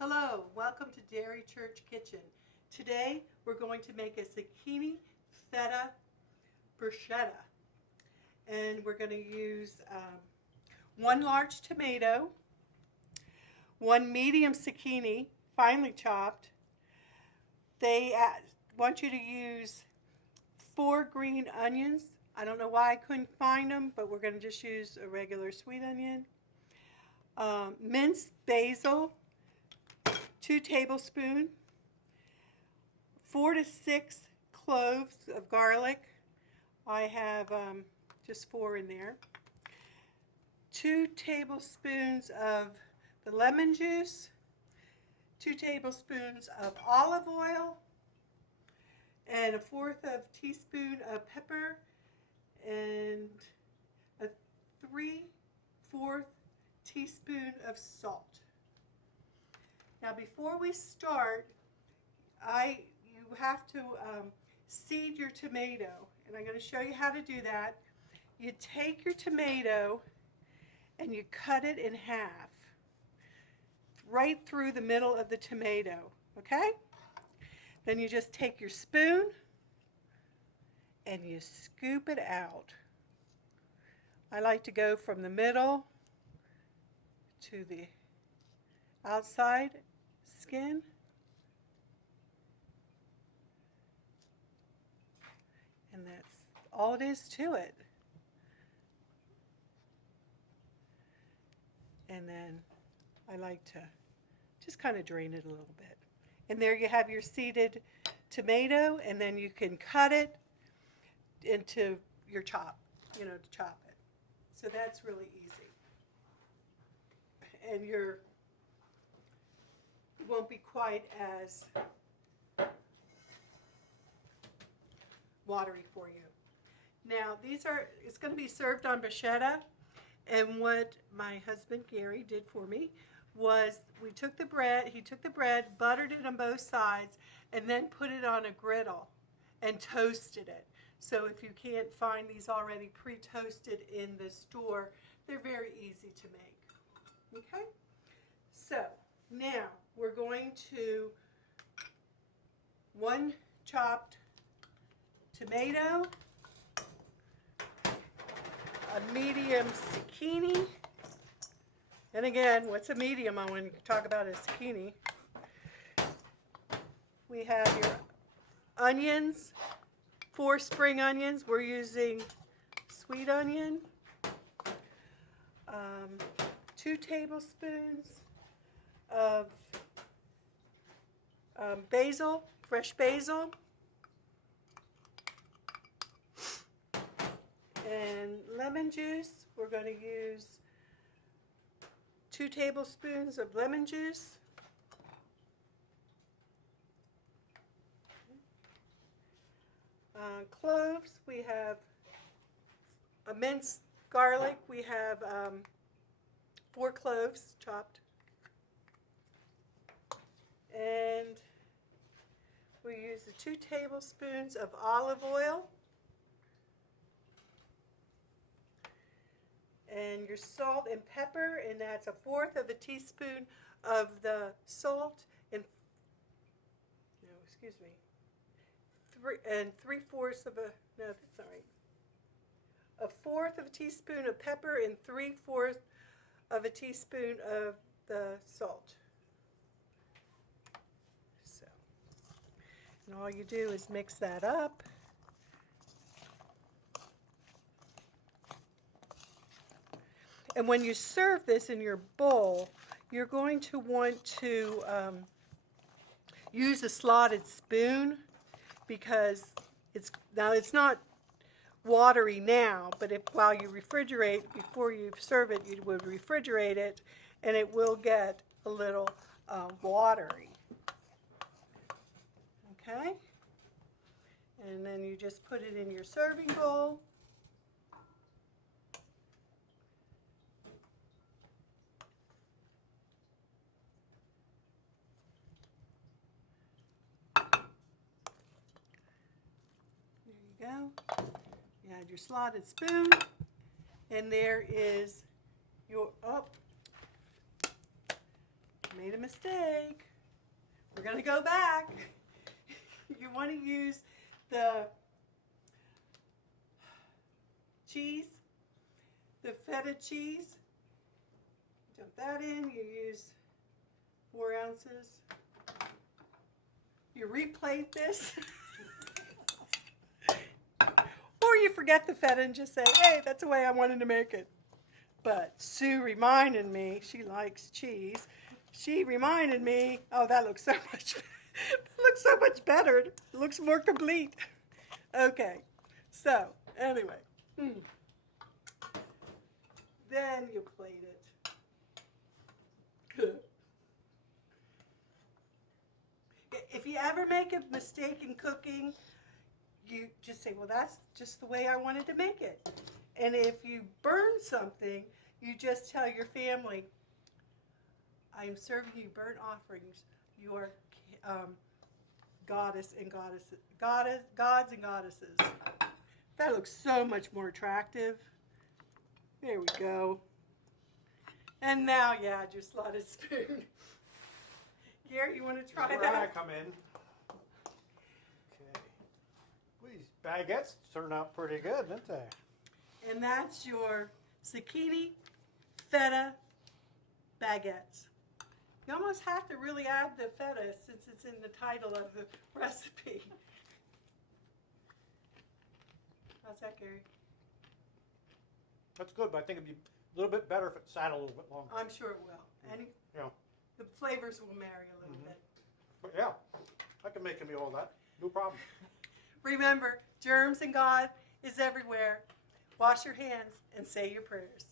Hello, welcome to Dairy Church Kitchen. Today we're going to make a zucchini feta bruschetta. And we're going to use one large tomato, one medium zucchini, finely chopped. They want you to use 4 green onions. I don't know why I couldn't find them, but we're going to just use a regular sweet onion. Minced basil, 2 tablespoons, 4 to 6 cloves of garlic. I have just 4 in there. 2 tablespoons of the lemon juice, 2 tablespoons of olive oil, and a 1/4 teaspoon of pepper, and a 3/4 teaspoon of salt. Now before we start, you have to seed your tomato, and I'm going to show you how to do that. You take your tomato and you cut it in half, right through the middle of the tomato, okay? Then you just take your spoon and you scoop it out. I like to go from the middle to the outside skin. And that's all it is to it. And then I like to just kind of drain it a little bit. And there you have your seeded tomato, and then you can cut it into your chop, to chop it. So that's really easy. And it won't be quite as watery for you. Now it's going to be served on bruschetta, and what my husband Gary did for me was he took the bread, buttered it on both sides, and then put it on a griddle and toasted it. So if you can't find these already pre-toasted in the store, they're very easy to make. Okay? So now we're going to 1 chopped tomato, a medium zucchini, and again, what's a medium? I want to talk about a zucchini. We have your onions, 4 spring onions. We're using sweet onion, 2 tablespoons of basil, fresh basil, and lemon juice. We're going to use 2 tablespoons of lemon juice. Cloves, we have a minced garlic. We have 4 cloves chopped. And we use the 2 tablespoons of olive oil. And your salt and pepper, and that's a 1/4 teaspoon of the salt, and 3/4 of a 1/4 teaspoon of pepper, and 3/4 teaspoon of the salt. So, and all you do is mix that up. And when you serve this in your bowl, you're going to want to use a slotted spoon, because it's not watery now, but while you refrigerate, before you serve it, you would refrigerate it, and it will get a little watery. Okay? And then you just put it in your serving bowl. Go. You add your slotted spoon, and there is your made a mistake. We're going to go back. You want to use the cheese, the feta cheese. Dump that in. You use 4 ounces. You replate this. Or you forget the feta and just say, hey, that's the way I wanted to make it. But Sue reminded me, she likes cheese. She reminded me, oh, that looks so much better. It looks more complete. Okay, so anyway. Then you plate it. Good. If you ever make a mistake in cooking, you just say, well, that's just the way I wanted to make it. And if you burn something, you just tell your family, I am serving you burnt offerings, your gods and goddesses. That looks so much more attractive. There we go. And now, yeah, just slot a spoon. Gary, you want to try that? Where I come in. Okay. These baguettes turned out pretty good, didn't they? And that's your zucchini feta baguettes. You almost have to really add the feta since it's in the title of the recipe. How's that, Gary? That's good, but I think it'd be a little bit better if it sat a little bit longer. I'm sure it will. And Yeah. the flavors will marry a little bit. But yeah, I can make a meal of that. No problem. Remember, germs and God is everywhere. Wash your hands and say your prayers.